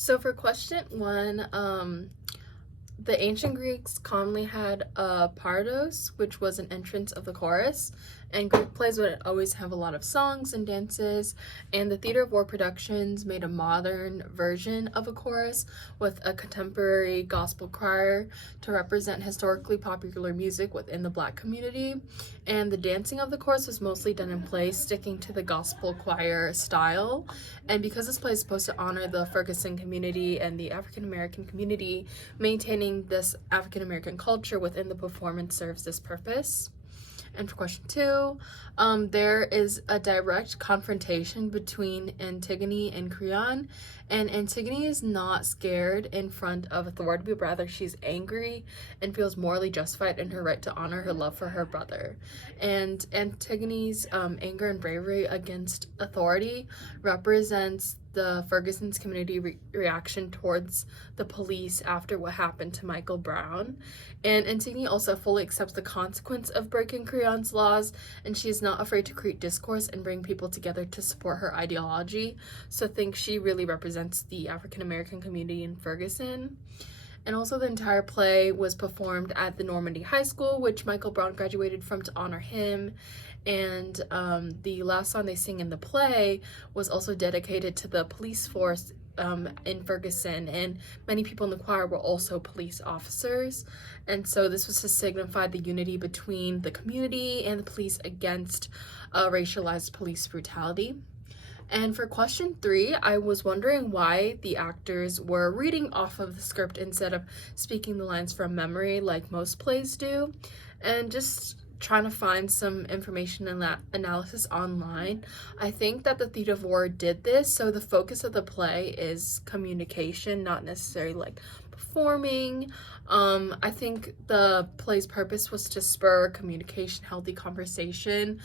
So for question one, the ancient Greeks commonly had a pardos, which was an entrance of the chorus, and Greek plays would always have a lot of songs and dances, and the theater of war productions made a modern version of a chorus with a contemporary gospel choir to represent historically popular music within the Black community, and the dancing of the chorus was mostly done in play, sticking to the gospel choir style, and because this play is supposed to honor the Ferguson community and the African American community, maintaining this African American culture within the performance serves this purpose. And for question two, there is a direct confrontation between Antigone and Creon, and Antigone is not scared in front of authority, but rather she's angry and feels morally justified in her right to honor her love for her brother. And Antigone's anger and bravery against authority represents the Ferguson's community reaction towards the police after what happened to Michael Brown. And Antigone also fully accepts the consequence of breaking Creon's laws, and she is not afraid to create discourse and bring people together to support her ideology. So I think she really represents the African American community in Ferguson. And also the entire play was performed at the Normandy High School, which Michael Brown graduated from to honor him. And the last song they sing in the play was also dedicated to the police force in Ferguson, and many people in the choir were also police officers. And so this was to signify the unity between the community and the police against racialized police brutality. And for question three, I was wondering why the actors were reading off of the script instead of speaking the lines from memory like most plays do. And just trying to find some information and analysis online, I think that the theater of war did this, so the focus of the play is communication, not necessarily like performing. I think the play's purpose was to spur communication, healthy conversation,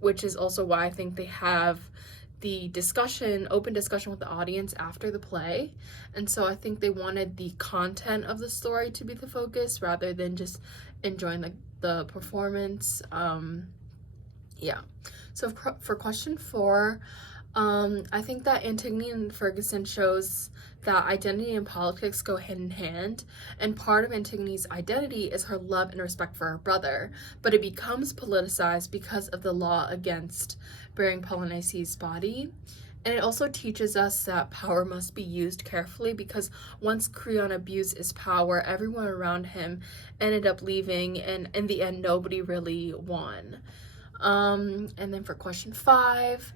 which is also why I think they have the open discussion with the audience after the play. And so I think they wanted the content of the story to be the focus rather than just enjoying the performance. So for question four, I think that Antigone and Ferguson shows that identity and politics go hand in hand, and part of Antigone's identity is her love and respect for her brother, but it becomes politicized because of the law against burying Polynices' body. And it also teaches us that power must be used carefully, because once Creon abused his power, everyone around him ended up leaving, and in the end, nobody really won. And then for question five,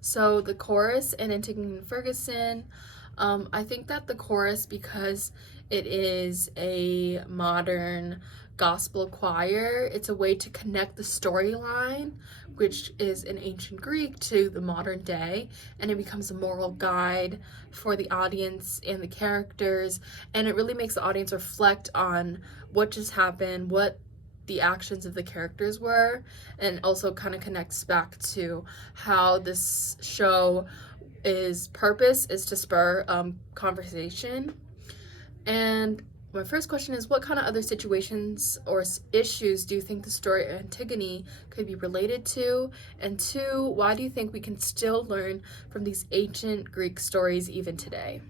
so the chorus in Antigone and Ferguson, I think that the chorus, because it is a modern gospel choir, it's a way to connect the storyline, which is in ancient Greek, to the modern day, and it becomes a moral guide for the audience and the characters, and it really makes the audience reflect on what just happened, what the actions of the characters were, and also kind of connects back to how this show purpose is to spur conversation. And my first question is, what kind of other situations or issues do you think the story of Antigone could be related to? And two, why do you think we can still learn from these ancient Greek stories even today?